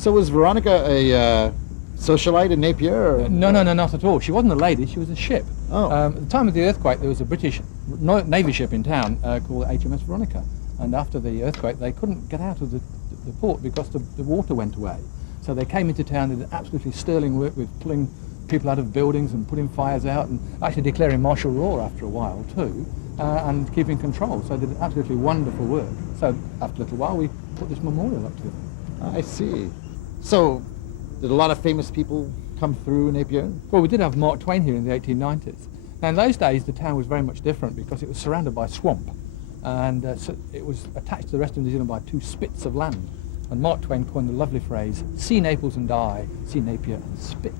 So was Veronica a socialite in Napier? Or? No, not at all. She wasn't a lady, she was a ship. Oh. At the time of the earthquake, there was a British Navy ship in town called HMS Veronica. And after the earthquake, they couldn't get out of the port because the water went away. So they came into town and did absolutely sterling work with pulling people out of buildings and putting fires out and actually declaring martial law after a while too, and keeping control. So they did absolutely wonderful work. So after a little while, we put this memorial up to them. I see. So did a lot of famous people come through Napier? Well, we did have Mark Twain here in the 1890s. Now, in those days, the town was very much different because it was surrounded by swamp. And so it was attached to the rest of New Zealand by 2 spits of land. And Mark Twain coined the lovely phrase, see Naples and die, see Napier and spit.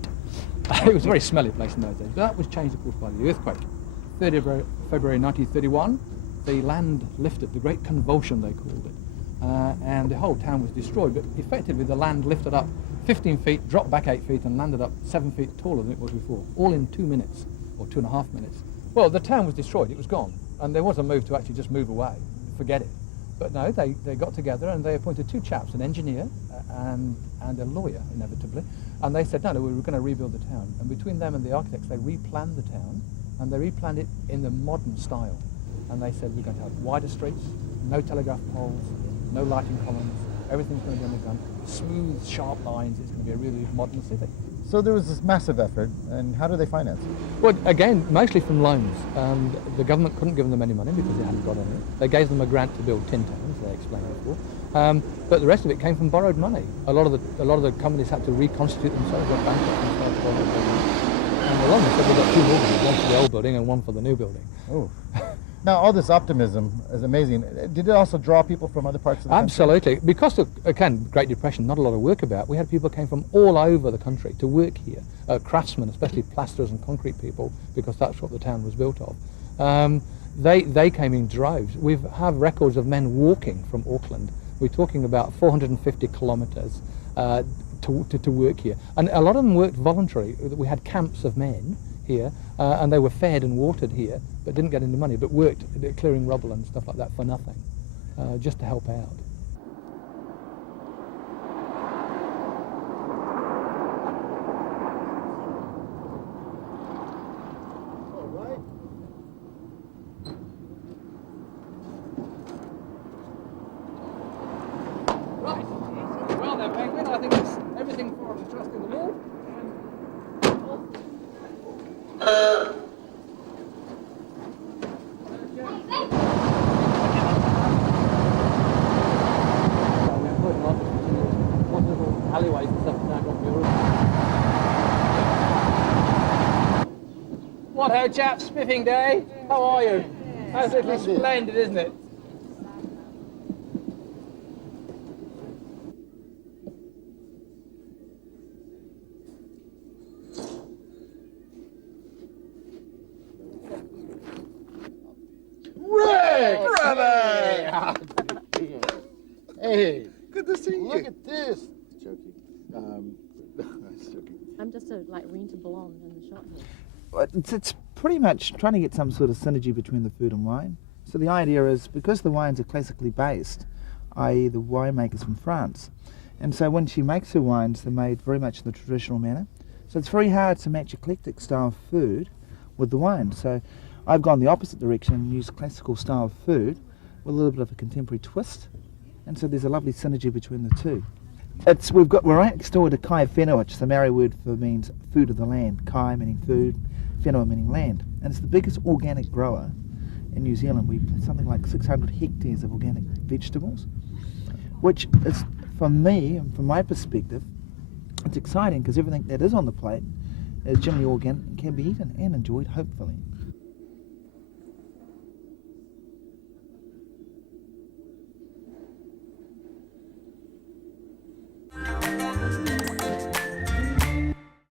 It was a very smelly place in those days. But that was changed, of course, by the earthquake. 3rd of February 1931, the land lifted, the Great Convulsion they called it. And the whole town was destroyed, but effectively the land lifted up 15 feet, dropped back 8 feet and landed up 7 feet taller than it was before, all in 2 minutes, or 2.5 minutes. Well, the town was destroyed, it was gone. And there was a move to actually just move away, forget it. But no, they got together and they appointed 2 chaps, an engineer and a lawyer, inevitably. And they said, no, we were going to rebuild the town. And between them and the architects, they replanned the town, and they replanned it in the modern style. And they said, we're going to have wider streets, no telegraph poles, no lighting columns, everything's going to be underground, smooth, sharp lines, it's going to be a really modern city. So there was this massive effort, and how did they finance it? Well, again, mostly from loans, and the government couldn't give them any money because they hadn't got any. They gave them a grant to build tin towns, they explained before, but the rest of it came from borrowed money. A lot of the companies had to reconstitute themselves, went bankrupt and started borrowing money. And the loan said we've got 2 mortgages, one for the old building and one for the new building. Oh. Now, all this optimism is amazing. Did it also draw people from other parts of the country? Absolutely. Because of, again, Great Depression, not a lot of work about, we had people who came from all over the country to work here. Craftsmen, especially plasterers and concrete people, because that's what the town was built of. They came in droves. We have records of men walking from Auckland. We're talking about 450 kilometres to work here. And a lot of them worked voluntarily. We had camps of men here, and they were fed and watered here, but didn't get any money, but worked clearing rubble and stuff like that for nothing, just to help out. Right. Well then, Penguin, I think it's everything for the trust in the Lord. Alleyways and stuff down off the What ho, chaps, spiffing day. How are you? Absolutely splendid, isn't it? Rick! Brother! Hey, good to see you. Look at this. Joking. Joking. I'm just a renter blonde in the shot here. Well, it's pretty much trying to get some sort of synergy between the food and wine. So the idea is, because the wines are classically based, i.e. the winemaker's from France, and so when she makes her wines, they're made very much in the traditional manner. So it's very hard to match eclectic style food with the wine. So I've gone the opposite direction and used classical style food with a little bit of a contemporary twist, and so there's a lovely synergy between the two. We're right next door to Kai Whenua, which is the Maori word for means food of the land. Kai meaning food, Whenua meaning land, and it's the biggest organic grower in New Zealand. We have something like 600 hectares of organic vegetables, which is, for me and from my perspective, it's exciting because everything that is on the plate is generally organic and can be eaten and enjoyed, hopefully.